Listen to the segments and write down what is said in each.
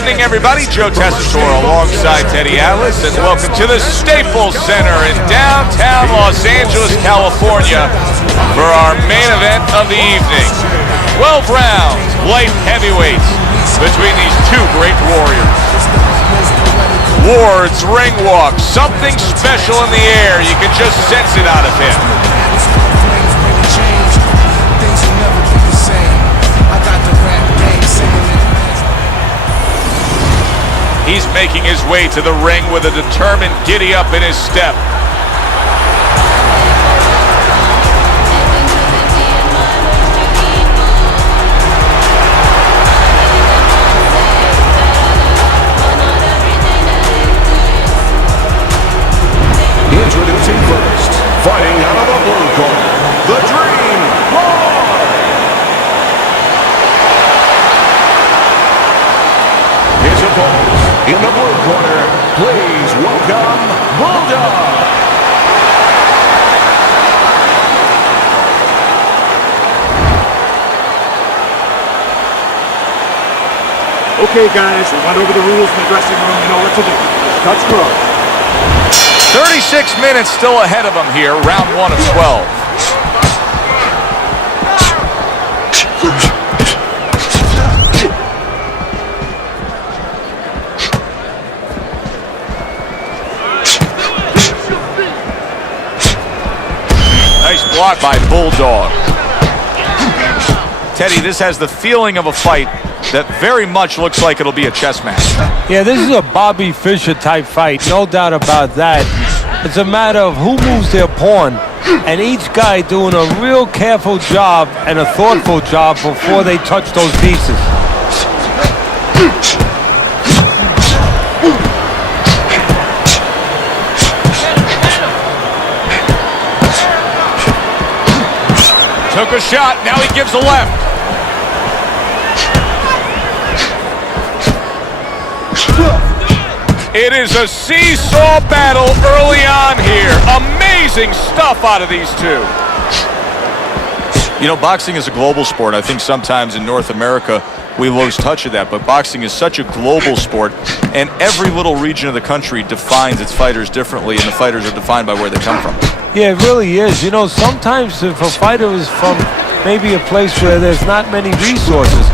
evening, everybody. Joe Tessitore alongside Teddy Atlas, and welcome to the Staples Center in downtown Los Angeles, California, for our main event of the evening. 12 rounds, light heavyweights, between these two great warriors. Ward's ring walk, something special in the air. You can just sense it out of him. He's making his way to the ring with a determined giddy-up in his step. Introducing first, fighting out of the blue corner, the Dream. His opponent in the blue corner, please welcome Bulldog. Okay, guys, we went over the rules in the dressing room. You know what to do. Touch grow. 36 minutes still ahead of him here, round 1 of 12. Nice block by Bulldog. Teddy, this has the feeling of a fight that very much looks like it'll be a chess match. Yeah, this is a Bobby Fischer type fight, no doubt about that. It's a matter of who moves their pawn, and each guy doing a real careful job and a thoughtful job before they touch those pieces. Took a shot, now he gives a left. It is a seesaw battle early on here. Amazing stuff out of these two. You know, boxing is a global sport. I think sometimes in North America we lose touch of that, but boxing is such a global sport, and every little region of the country defines its fighters differently, and the fighters are defined by where they come from. Yeah, it really is. You know, sometimes if a fighter is from maybe a place where there's not many resources,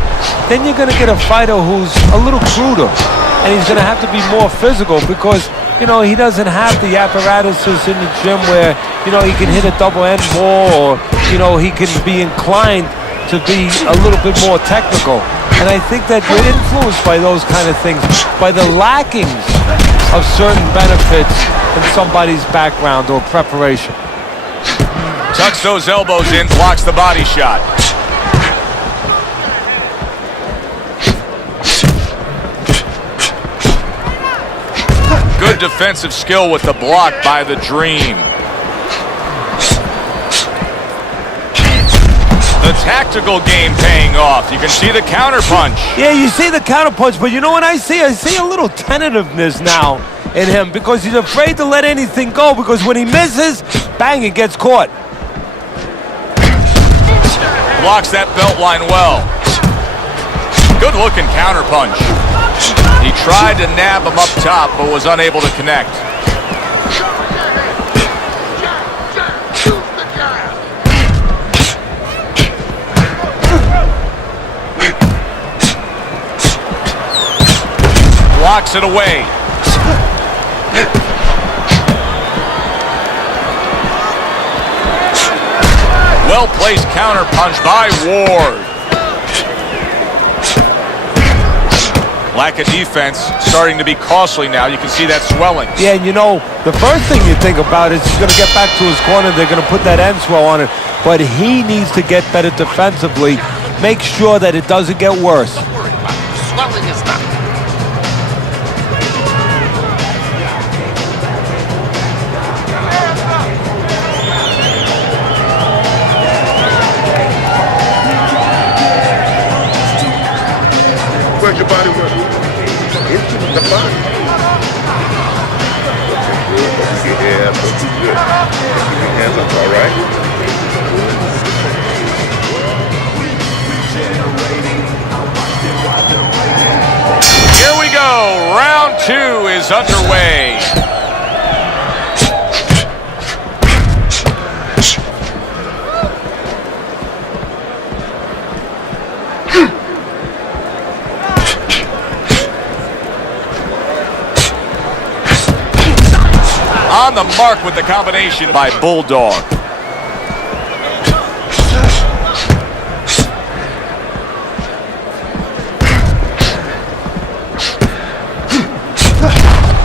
then you're going to get a fighter who's a little cruder. And he's going to have to be more physical because, you know, he doesn't have the apparatuses in the gym where, you know, he can hit a double end ball or, you know, he can be inclined to be a little bit more technical. And I think that you're influenced by those kind of things, by the lackings of certain benefits in somebody's background or preparation. Tucks those elbows in, blocks the body shot. Good defensive skill with the block by the Dream. The tactical game paying off. You can see the counterpunch. Yeah, you see the counterpunch, but you know what I see? I see a little tentativeness now in him because he's afraid to let anything go because when he misses, bang, it gets caught. Blocks that belt line well. Good looking counterpunch. He tried to nab him up top, but was unable to connect. Blocks it away. Well-placed counterpunch by Ward. Lack of defense starting to be costly now. You can see that swelling. Yeah, and you know, the first thing you think about is he's going to get back to his corner. They're going to put that end swell on it. But he needs to get better defensively. Make sure that it doesn't get worse. Swelling is not. Where's your body work? Into the body. Yeah, that's good. Keep your hands up, all right? Here we 2 is underway. On the mark with the combination by Bulldog.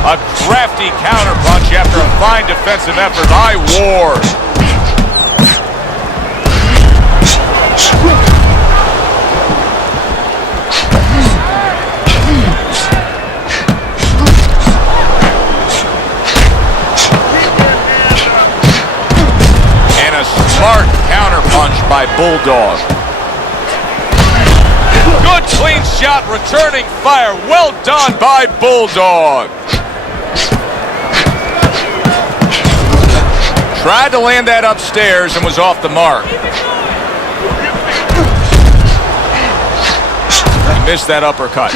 A crafty counterpunch after a fine defensive effort by Ward. And a smart counterpunch by Bulldog. Good clean shot, returning fire. Well done by Bulldog. Tried to land that upstairs and was off the mark. He missed that uppercut.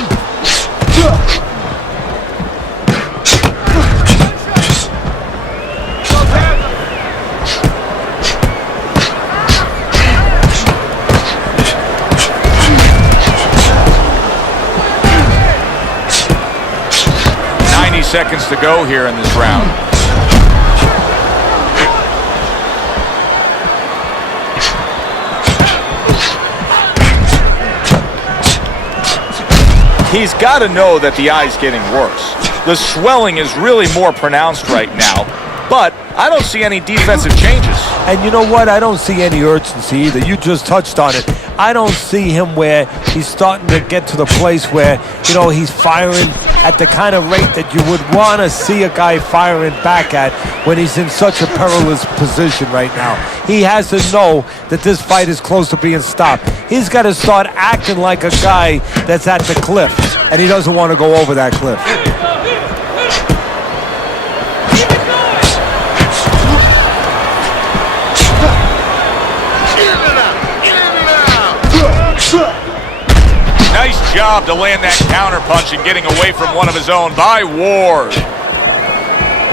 90 seconds to go here in this round. He's got to know that the eye's getting worse. The swelling is really more pronounced right now, but I don't see any defensive changes. And you know what? I don't see any urgency either. You just touched on it. I don't see him where he's starting to get to the place where, you know, he's firing at the kind of rate that you would want to see a guy firing back at when he's in such a perilous position right now. He has to know that this fight is close to being stopped. He's got to start acting like a guy that's at the cliff, and he doesn't want to go over that cliff. Nice job to land that counterpunch and getting away from one of his own by Ward.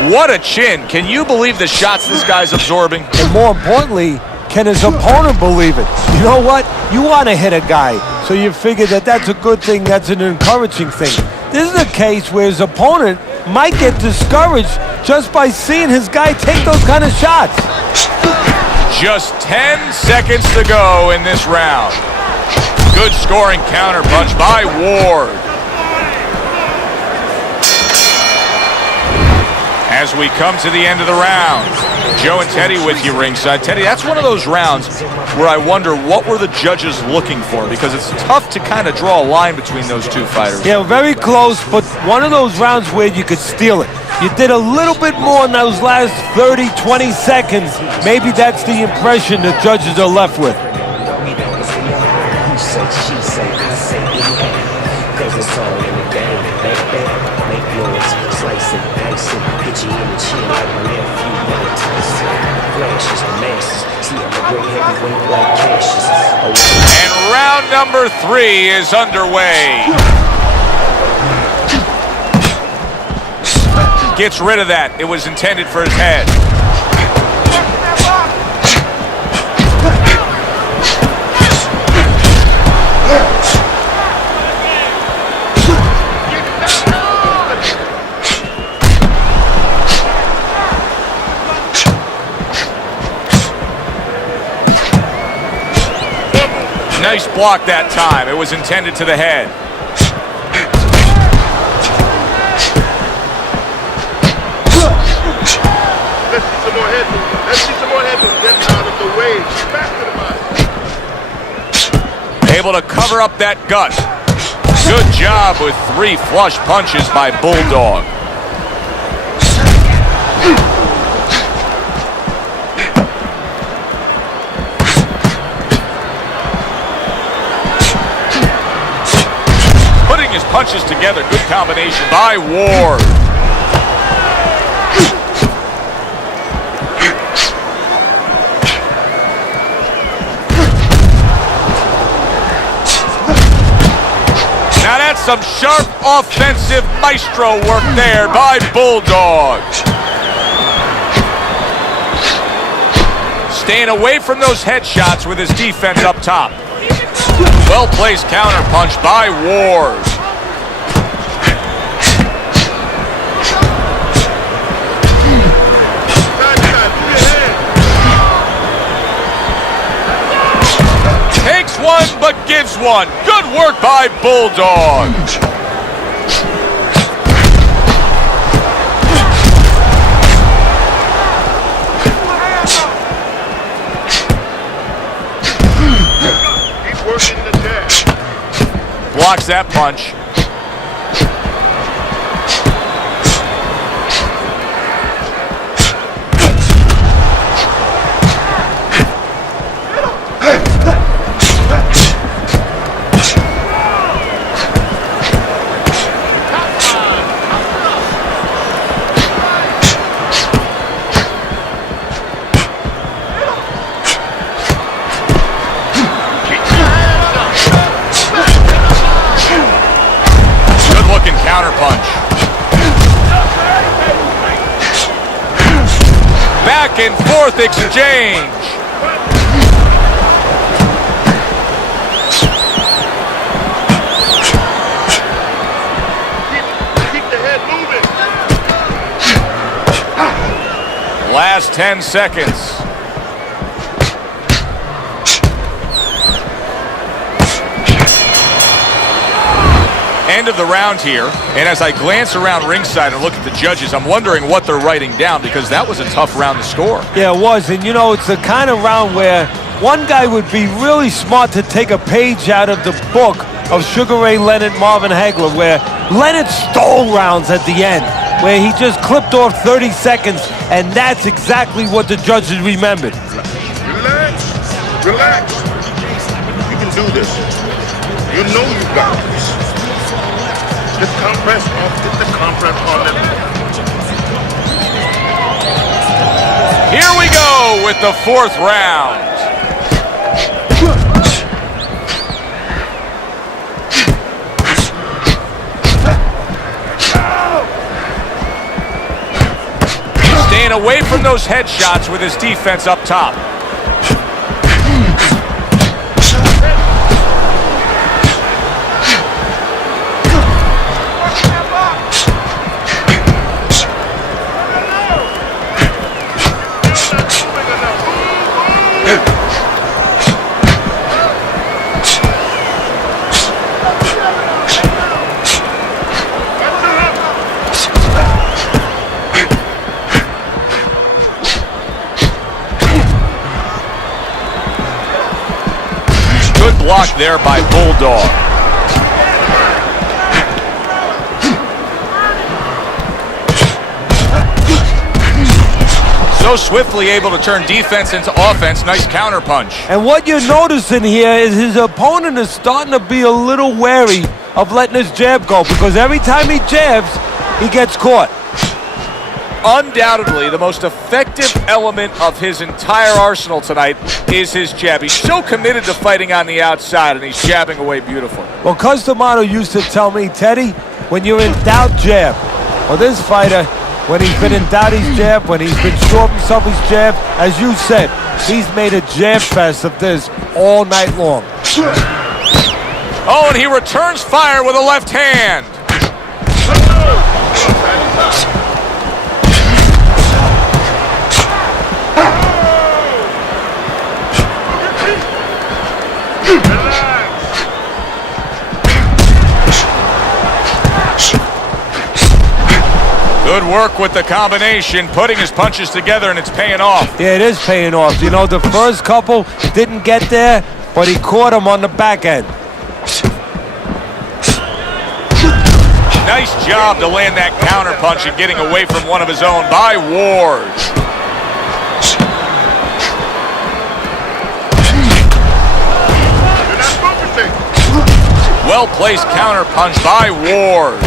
What a chin. Can you believe the shots this guy's absorbing? And more importantly, can his opponent believe it? You know what? You want to hit a guy, so you figure that that's a good thing, that's an encouraging thing. This is a case where his opponent might get discouraged just by seeing his guy take those kind of shots. Just 10 seconds to go in this round. Good scoring counterpunch by Ward. As we come to the end of the round, Joe and Teddy with you ringside. Teddy, that's one of those rounds where I wonder what were the judges looking for, because it's tough to kind of draw a line between those two fighters. Yeah, very close, but one of those rounds where you could steal it. You did a little bit more in those last 30, 20 seconds. Maybe that's the impression the judges are left with. She say, I say, cause it's all in the game. Make yours, slice it, dice it, hit you in the chin like my nephew, Mike Tyson. Flashes, masses, see I'm a great heavyweight like Cassius. And round number 3 is underway. Gets rid of that. It was intended for his head. Nice block that time. It was intended to the head. Let's see some more head movement. Let's see some more head movement. Get out of the way. Back to the body. Able to cover up that gut. Good job with 3 flush punches by Bulldog. His punches together. Good combination by Ward. Now that's some sharp offensive maestro work there by Bulldog. Staying away from those headshots with his defense up top. Well-placed counterpunch by Wars. Takes one, but gives one. Good work by Bulldog. Keep working the dash. Blocks that punch. Counterpunch. Back and forth exchange. Keep the head moving. Last 10 seconds. End of the round here, and as I glance around ringside and look at the judges, I'm wondering what they're writing down, because that was a tough round to score. Yeah, it was, and you know, it's the kind of round where one guy would be really smart to take a page out of the book of Sugar Ray Leonard, Marvin Hagler, where Leonard stole rounds at the end, where he just clipped off 30 seconds, and that's exactly what the judges remembered. Relax. Relax. You can do this. You know you got this. Just compress off. Get the compress on them. Here we go with the fourth round. Staying away from those headshots with his defense up top. Good block there by Bulldog. So swiftly able to turn defense into offense. Nice counterpunch. And what you're noticing here is his opponent is starting to be a little wary of letting his jab go, because every time he jabs, he gets caught. Undoubtedly, the most effective element of his entire arsenal tonight is his jab. He's so committed to fighting on the outside, and he's jabbing away beautifully. Well, Cus D'Amato used to tell me, Teddy, when you're in doubt, jab. Well, this fighter, when he's been in doubt, he's jab. When he's been sure of himself, he's jab. As you said, he's made a jab fest of this all night long. Oh, and he returns fire with a left hand. Good work with the combination, putting his punches together, and it's paying off. Yeah, it is paying off. You know, the first couple didn't get there, but he caught him on the back end. Nice job to land that counterpunch and getting away from one of his own by Wars. You're not focusing. Well-placed counterpunch by Wars.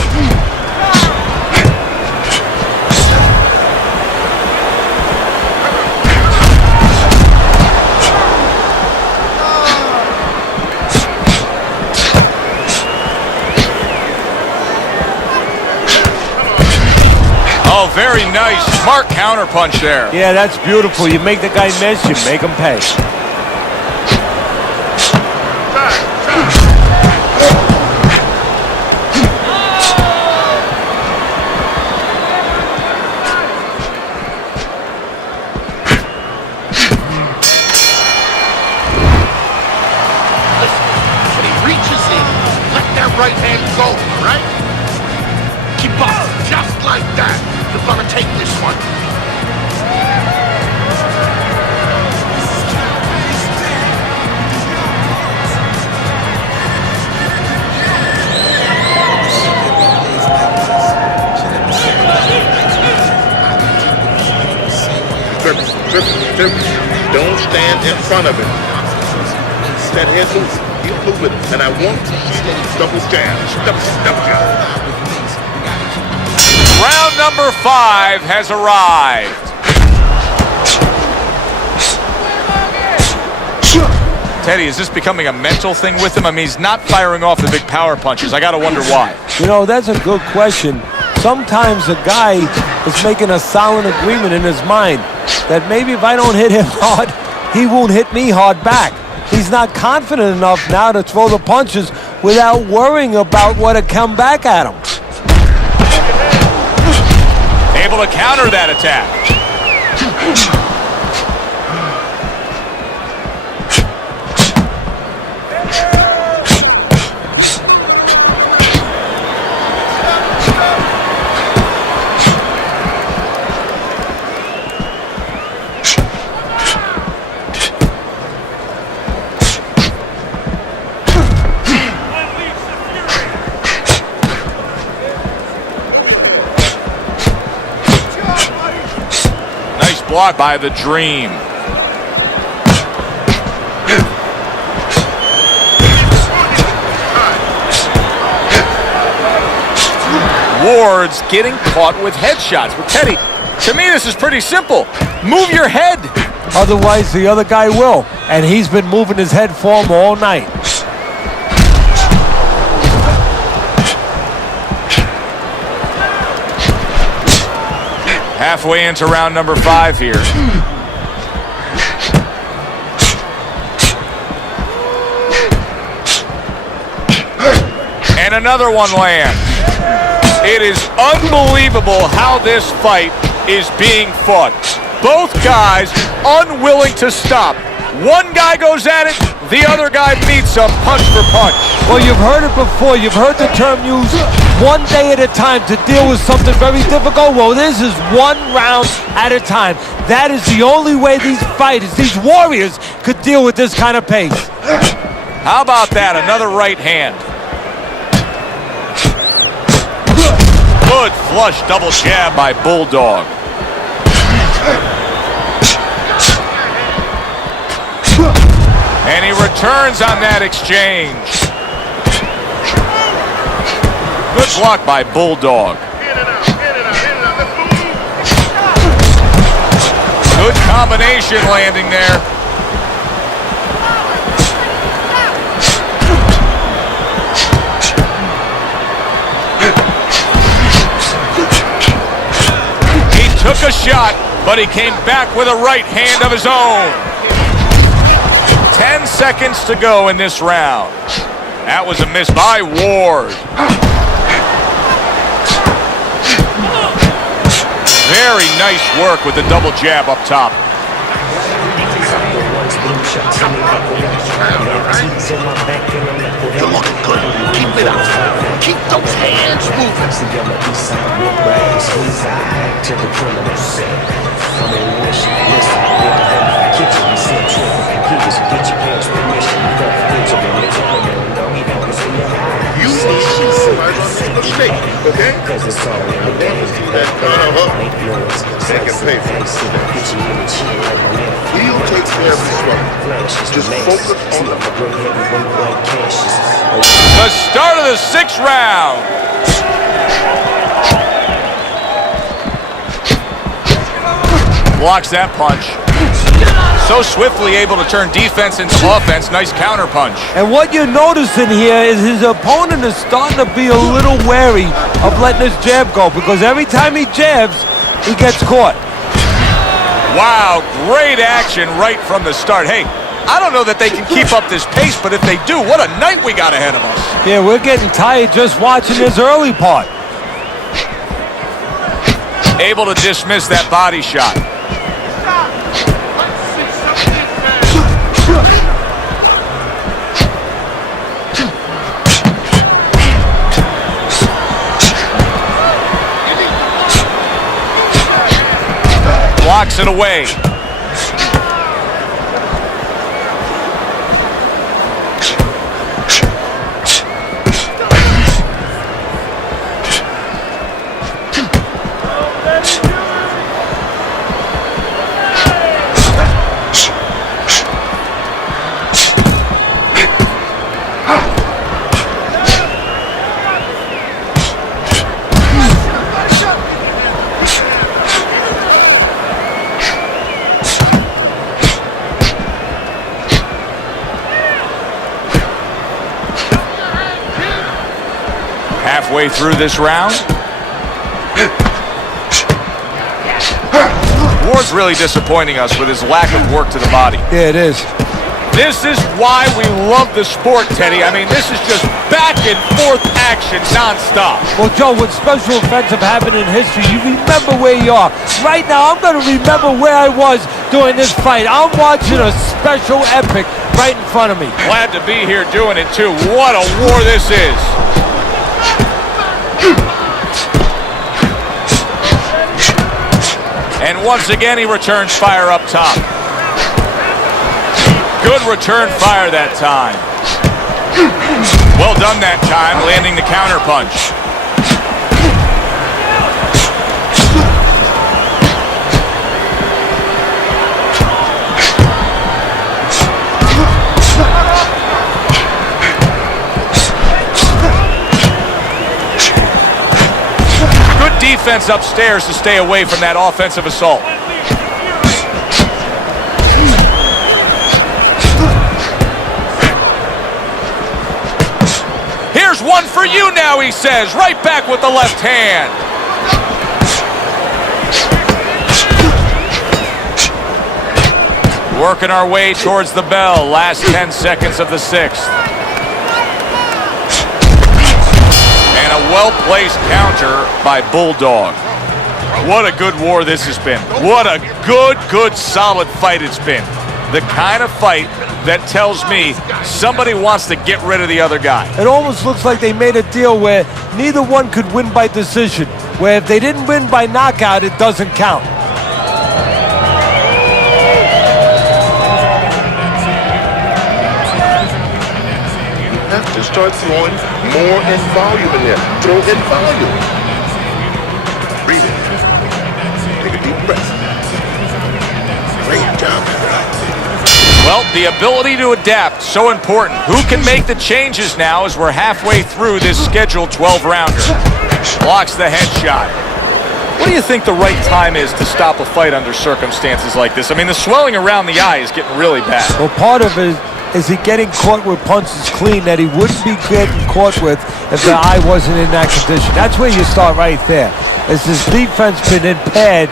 very nice, smart counterpunch there. Yeah, that's beautiful. You make the guy miss, you make him pay. When he reaches in, let that right hand go, right? Keep up, just like that. You're gonna take this one. Don't stand in front of him. That head move. He'll move it. And I want to see double jab. Double jab. Round number 5 has arrived. Teddy, is this becoming a mental thing with him? I mean, he's not firing off the big power punches. I got to wonder why. You know, that's a good question. Sometimes a guy is making a silent agreement in his mind that maybe if I don't hit him hard, he won't hit me hard back. He's not confident enough now to throw the punches without worrying about what had come back at him. Able to counter that attack. Blocked by the Dream. Ward's getting caught with headshots. But Teddy, to me this is pretty simple. Move your head. Otherwise the other guy will. And he's been moving his head for him all night. Halfway into round number 5 here. And another one lands. It is unbelievable how this fight is being fought. Both guys unwilling to stop. One guy goes at it, the other guy meets him punch for punch. Well, you've heard it before. You've heard the term used, one day at a time to deal with something very difficult. Well, this is one round at a time. That is the only way these fighters, these warriors, could deal with this kind of pace. How about that? Another right hand. Good flush double jab by Bulldog. And he returns on that exchange. Good block by Bulldog. Good combination landing there. He took a shot, but he came back with a right hand of his own. 10 seconds to go in this round. That was a miss by Ward. Very nice work with the double jab up top. You're looking good. Keep it up. Keep those hands moving. You need somebody to make a mistake, okay? I want to see that kind of up. That can pay for it. He'll take care of his struggle. Just focus on the The start of the 6th round. Blocks that punch. So swiftly able to turn defense into offense. Nice counter punch. And what you're noticing here is his opponent is starting to be a little wary of letting his jab go, because every time he jabs, he gets caught. Wow, great action right from the start. Hey, I don't know that they can keep up this pace, but if they do, what a night we got ahead of us. Yeah, we're getting tired just watching this early part. Able to dismiss that body shot. Blocks it away. Halfway through this round. Ward's really disappointing us with his lack of work to the body. Yeah, it is. This is why we love the sport, Teddy. I mean, this is just back and forth action nonstop. Well, Joe, when special events have happened in history, you remember where you are. Right now, I'm going to remember where I was during this fight. I'm watching a special epic right in front of me. Glad to be here doing it, too. What a war this is. And once again, he returns fire up top. Good return fire that time. Well done that time, landing the counter punch. Good defense upstairs to stay away from that offensive assault. Here's one for you now, he says. Right back with the left hand. Working our way towards the bell. Last 10 seconds of the sixth. And a well-placed counter by Bulldog. What a good war this has been. What a good, solid fight it's been. The kind of fight that tells me somebody wants to get rid of the other guy. It almost looks like they made a deal where neither one could win by decision, where if they didn't win by knockout, it doesn't count. You have to start throwing more in volume in there. Throw in volume. Breathe in. Take a deep breath. Great job, Dirrell. Well, the ability to adapt, so important. Who can make the changes now as we're halfway through this scheduled 12-rounder? Blocks the headshot. What do you think the right time is to stop a fight under circumstances like this? I mean, the swelling around the eye is getting really bad. Well, part of it is he getting caught with punches clean that he wouldn't be getting caught with if the eye wasn't in that condition. That's where you start right there. Is his defense been impaired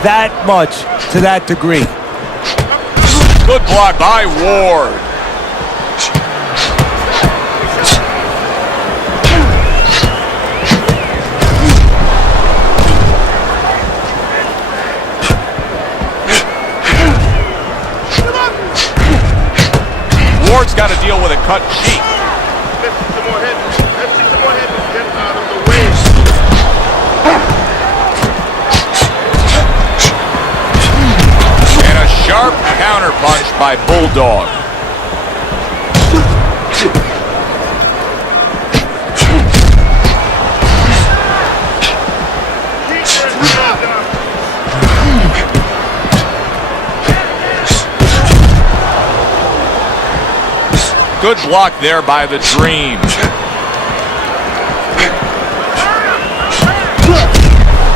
that much to that degree? Good block by Ward. Ward's got to deal with a cut cheek. Let's see some more head. Let's see some more head. Get out of the way. And a sharp counter punch by Bulldog. Good block there by the Dream.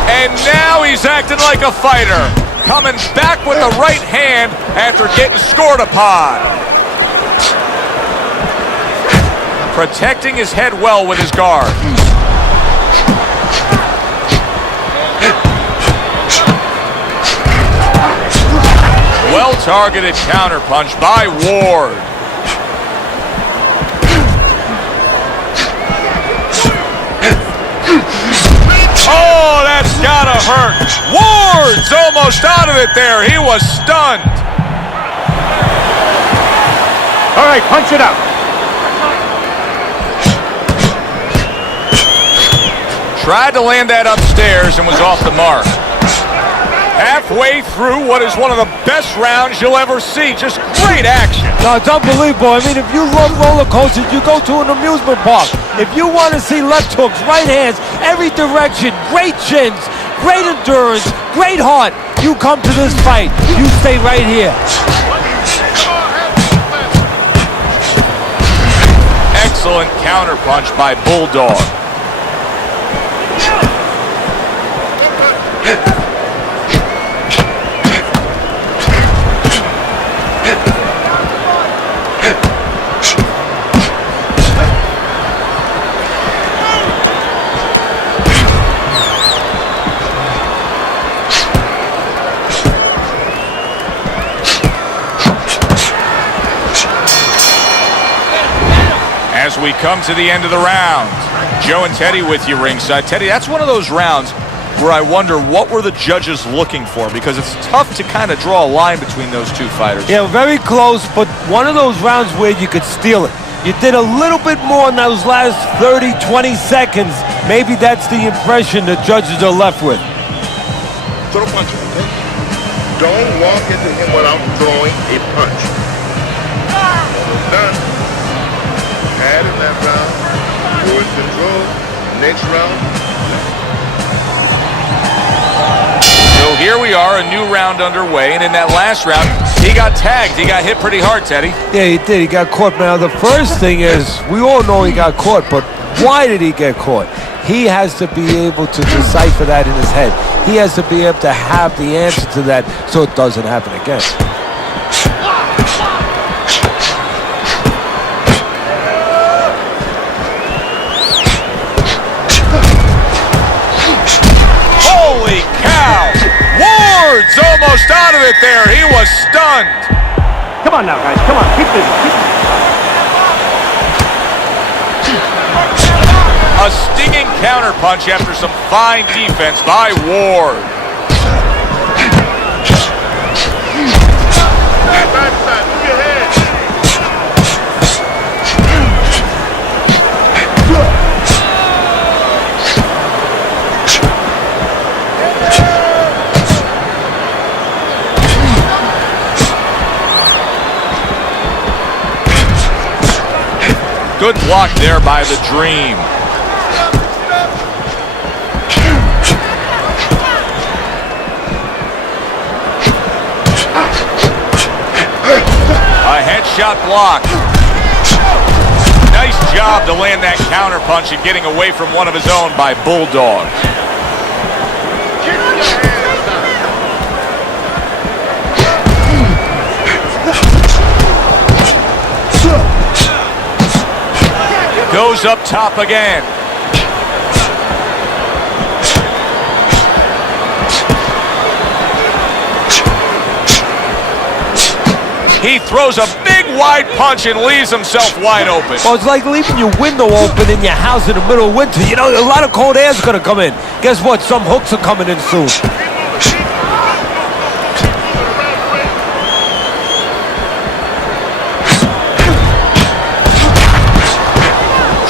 And now he's acting like a fighter. Coming back with the right hand after getting scored upon. Protecting his head well with his guard. targeted counterpunch by Ward. Oh, that's gotta hurt. Ward's almost out of it there. He was stunned. All right, punch it out. Tried to land that upstairs and was off the mark. Halfway through what is one of the best rounds you'll ever see. Just great action. No, it's unbelievable. I mean, if you love roller coasters, you go to an amusement park. If you want to see left hooks, right hands, every direction, great chins, great endurance, great heart, you come to this fight. You stay right here. Excellent counterpunch by Bulldog. As we come to the end of the round, Joe and Teddy with you ringside. Teddy, that's one of those rounds where I wonder what were the judges looking for, because it's tough to kind of draw a line between those two fighters. Yeah, very close, but one of those rounds where you could steal it. You did a little bit more in those last 30, 20 seconds. Maybe that's the impression the judges are left with. Throw a punch, okay? Don't walk into him without throwing a punch. Done. Had in that round. You're in control. Next round. So here we are, a new round underway, and in that last round, he got tagged. He got hit pretty hard, Teddy. Yeah, he did. He got caught. Now, the first thing is, we all know he got caught, but why did he get caught? He has to be able to decipher that in his head. He has to be able to have the answer to that so it doesn't happen again. Holy cow! Ward's almost out of it there. He was stunned. Come on now, guys. Come on. Keep this. A stinging counterpunch after some fine defense by Ward. Backside, move your head. Good block there by the Dream. A headshot block. Nice job to land that counterpunch and getting away from one of his own by Bulldog. Goes up top again. He throws a big wide punch and leaves himself wide open. Well, it's like leaving your window open in your house in the middle of winter. You know, a lot of cold air is going to come in. Guess what? Some hooks are coming in soon.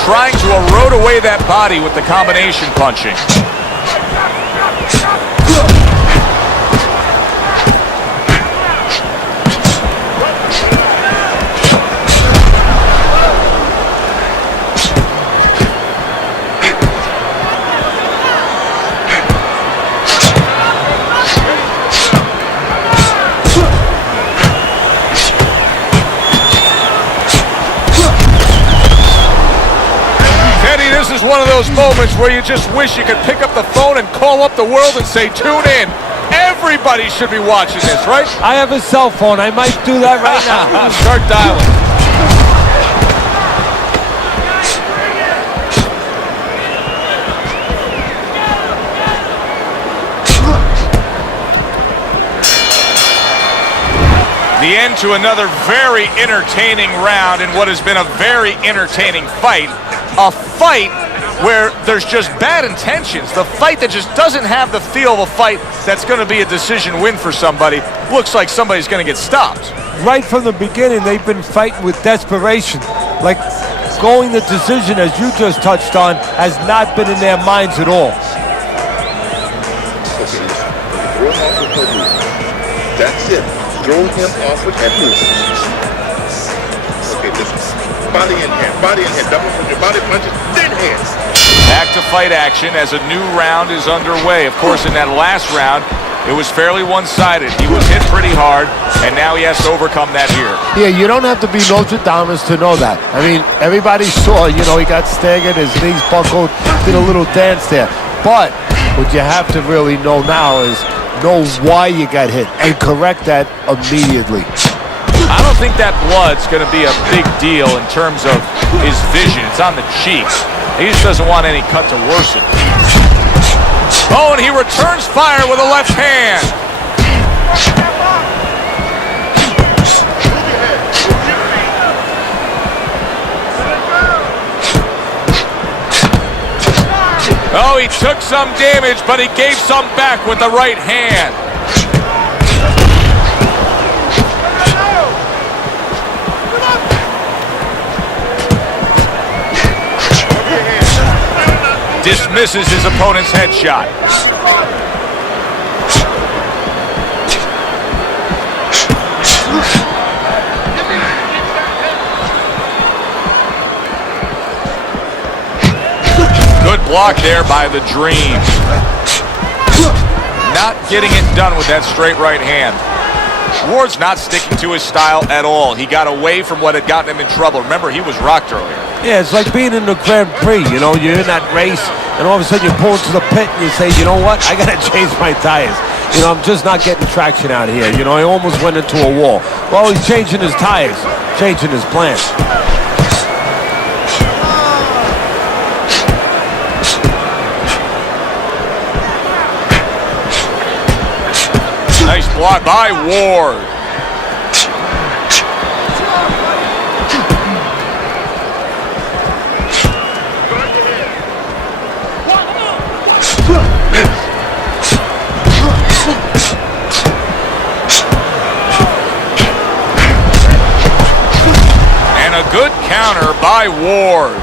Trying to erode away that body with the combination punching. This is one of those moments where you just wish you could pick up the phone and call up the world and say, tune in. Everybody should be watching this, right? I have a cell phone. I might do that right now. Start dialing. The end to another very entertaining round in what has been a very entertaining fight. A fight where there's just bad intentions. The fight that just doesn't have the feel of a fight that's going to be a decision win for somebody. Looks like somebody's going to get stopped. Right from the beginning, they've been fighting with desperation. Like going the decision, as you just touched on, has not been in their minds at all. Okay, throw him off with her movement. That's it. Throw him off with that movement. Okay, listen. Body in hand, double from your body punches, then hands. Back to fight action as a new round is underway. Of course, in that last round, it was fairly one-sided. He was hit pretty hard, and now he has to overcome that here. Yeah, you don't have to be Nostradamus to know that. I mean, everybody saw, he got staggered, his knees buckled, did a little dance there. But what you have to really know now is know why you got hit and correct that immediately. I don't think that blood's going to be a big deal in terms of his vision. It's on the cheeks. He just doesn't want any cut to worsen. Oh, and he returns fire with a left hand. Oh, he took some damage, but he gave some back with the right hand. Dismisses his opponent's headshot. Good block there by the Dream. Not getting it done with that straight right hand. Ward's not sticking to his style at all. He got away from what had gotten him in trouble. Remember, he was rocked earlier. Yeah, it's like being in the Grand Prix. You're in that race, and all of a sudden you pull into the pit and you say, you know what, I got to change my tires. I'm just not getting traction out here. I almost went into a wall. Well, he's changing his tires, changing his plan. Nice block by Ward. And a good counter by Ward.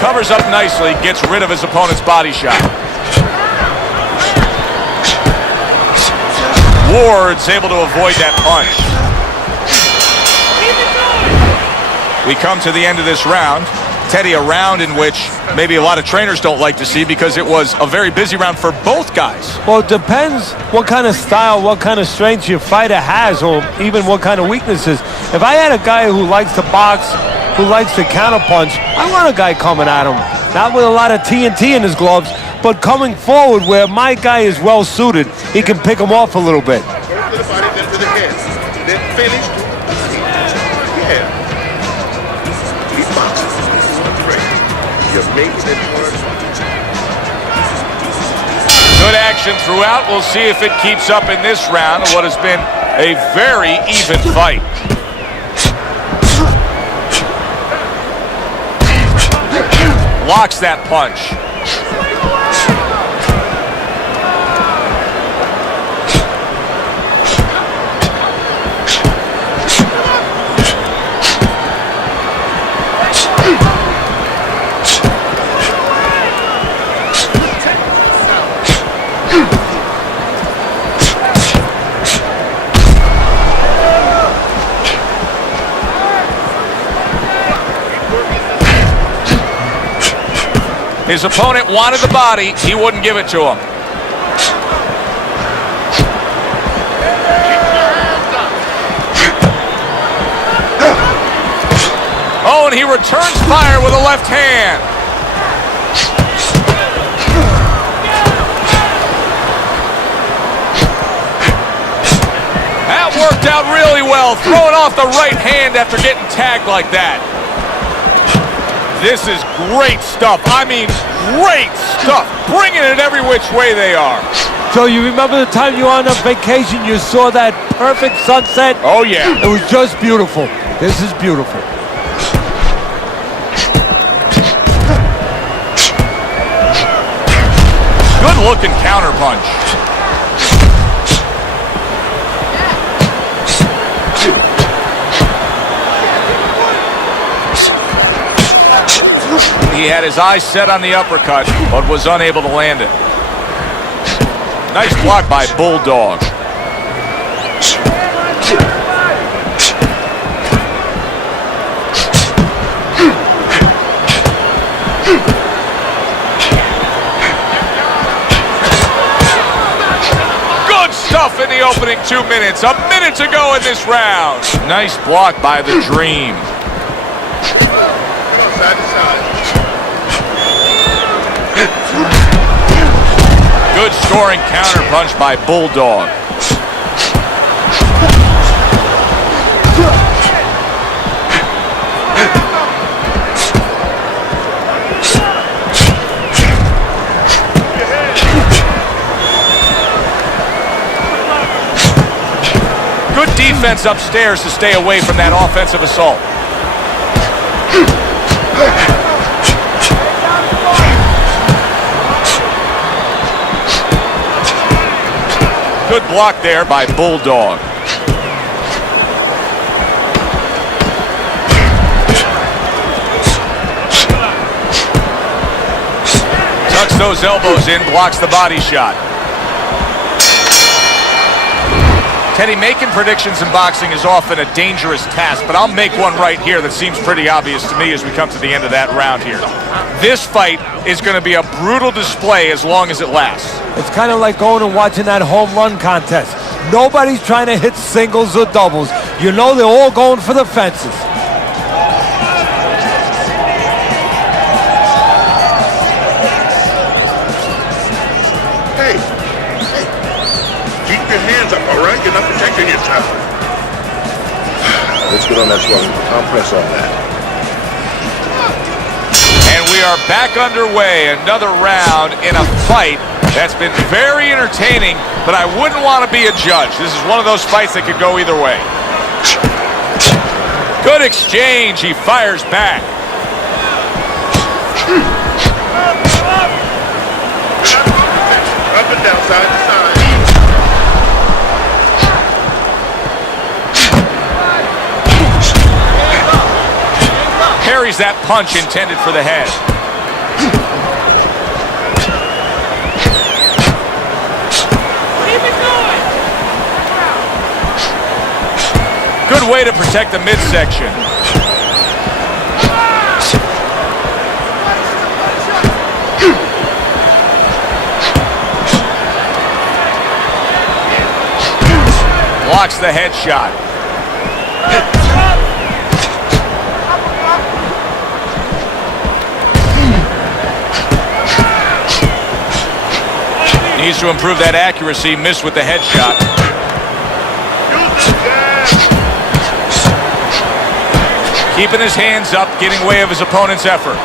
Covers up nicely, gets rid of his opponent's body shot. Ward's able to avoid that punch. We come to the end of this round. Teddy, a round in which maybe a lot of trainers don't like to see because it was a very busy round for both guys. Well, it depends what kind of style, what kind of strength your fighter has, or even what kind of weaknesses. If I had a guy who likes to box, who likes to counterpunch, I want a guy coming at him, not with a lot of TNT in his gloves, but coming forward where my guy is well suited. He can pick him off a little bit. First to the body, then to the head. Then finish to the head. Keep boxing. You're making it hard. Good action throughout. We'll see if it keeps up in this round, what has been a very even fight. Blocks that punch. His opponent wanted the body. He wouldn't give it to him. Oh, and he returns fire with a left hand. That worked out really well, throwing off the right hand after getting tagged like that. This is great stuff. I mean, great stuff. Bringing it every which way they are. So you remember the time you were on a vacation, you saw that perfect sunset? Oh, yeah. It was just beautiful. This is beautiful. Good looking counter punch. He had his eyes set on the uppercut, but was unable to land it. Nice block by Bulldog. Good stuff in the opening 2 minutes. A minute to go in this round. Nice block by the Dream. Side to side. Good scoring counter punch by Bulldog. Good defense upstairs to stay away from that offensive assault. Good block there by Bulldog. Tucks those elbows in, blocks the body shot. Teddy, making predictions in boxing is often a dangerous task, but I'll make one right here that seems pretty obvious to me as we come to the end of that round here. This fight is going to be a brutal display as long as it lasts. It's kind of like going and watching that home run contest. Nobody's trying to hit singles or doubles. You know they're all going for the fences. Hey, keep your hands up, all right? You're not protecting yourself. Let's get on that swelling. I'll press on that. And we are back underway. Another round in a fight that's been very entertaining, but I wouldn't want to be a judge. This is one of those fights that could go either way. Good exchange. He fires back. Up and down, side to side. Parries that punch intended for the head. Good way to protect the midsection. Blocks the headshot. Needs to improve that accuracy. Missed with the headshot. Keeping his hands up, getting way of his opponent's effort.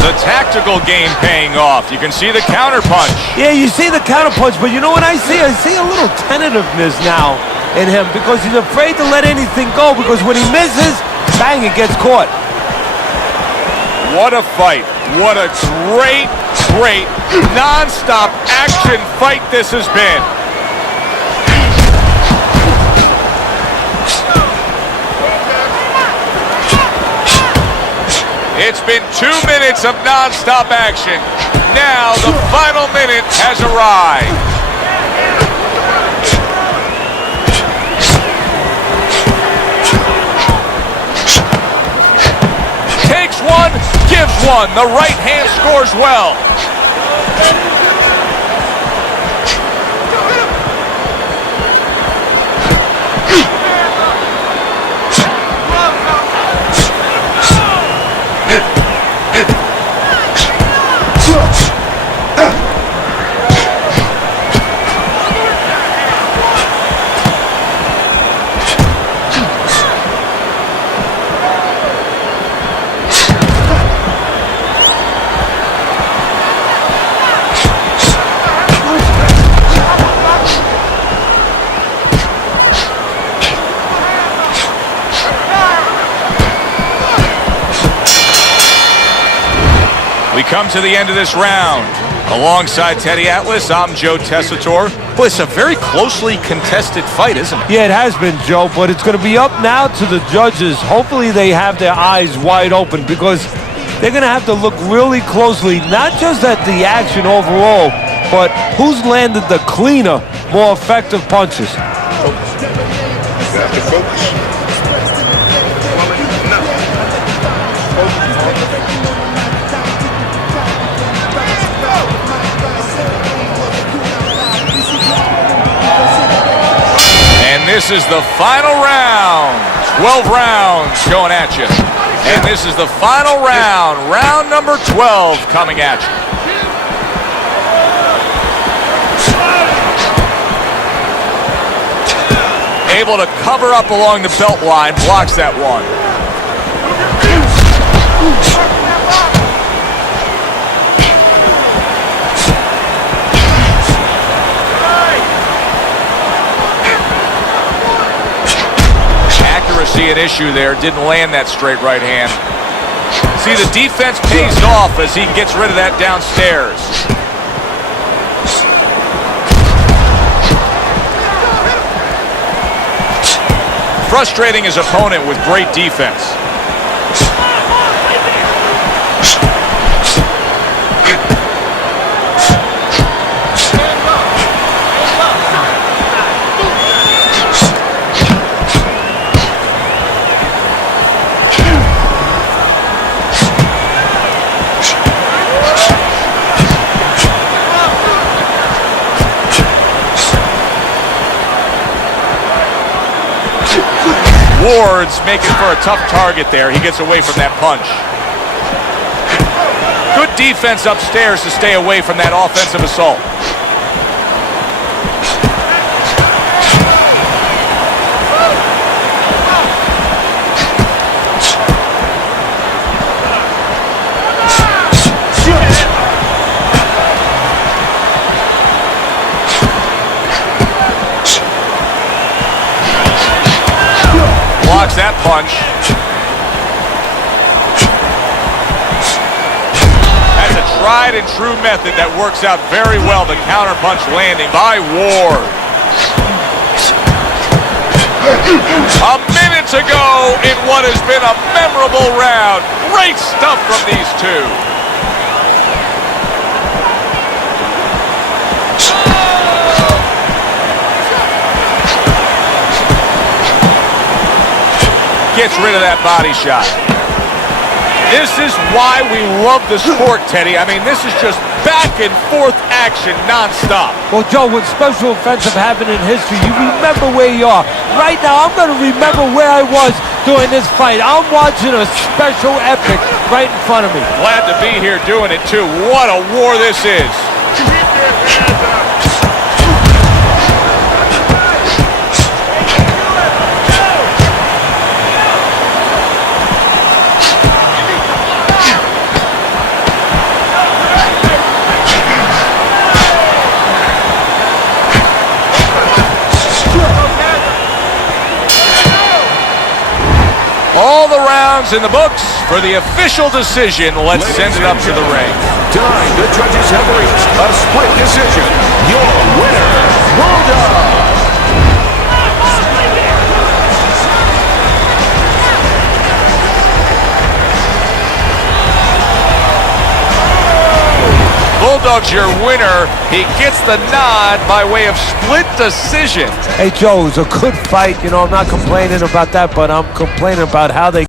The tactical game paying off. You can see the counter punch. Yeah, you see the counter punch, but you know what I see? I see a little tentativeness now in him because he's afraid to let anything go because when he misses, bang, it gets caught. What a fight. What a great, non-stop action fight this has been. 2 minutes of non-stop action. Now the final minute has arrived. Takes one, gives one. The right hand scores well. We come to the end of this round. Alongside Teddy Atlas, I'm Joe Tessitore. Boy, it's a very closely contested fight, isn't it? Yeah, it has been, Joe, but it's going to be up now to the judges. Hopefully they have their eyes wide open because they're going to have to look really closely, not just at the action overall, but who's landed the cleaner, more effective punches. You have to focus. And this is the final round. 12 rounds going at you. And this is the final round. Round number 12 coming at you. Able to cover up along the belt line. Blocks that one. See an issue there, didn't land that straight right hand. See, the defense pays off as he gets rid of that downstairs. Frustrating his opponent with great defense. Ward's making for a tough target there. He gets away from that punch. Good defense upstairs to stay away from that offensive assault. Blocks that punch. That's a tried and true method that works out very well. The counter punch landing by Ward. A minute to go in what has been a memorable round. Great stuff from these two. Gets rid of that body shot. This is why we love the sport, Teddy. I mean, this is just back and forth action nonstop. Well, Joe, with special offensive happened in history, you remember where you are. Right now, I'm going to remember where I was during this fight. I'm watching a special epic right in front of me. Glad to be here doing it, too. What a war this is. All the rounds in the books for the official decision. Let's send it up to the ring. Tonight, the judges have reached a split decision. Your winner, Bulldog. Bulldog's your winner. He gets the nod by way of split decision. Hey, Joe, it was a good fight. You know, I'm not complaining about that, but I'm complaining about how they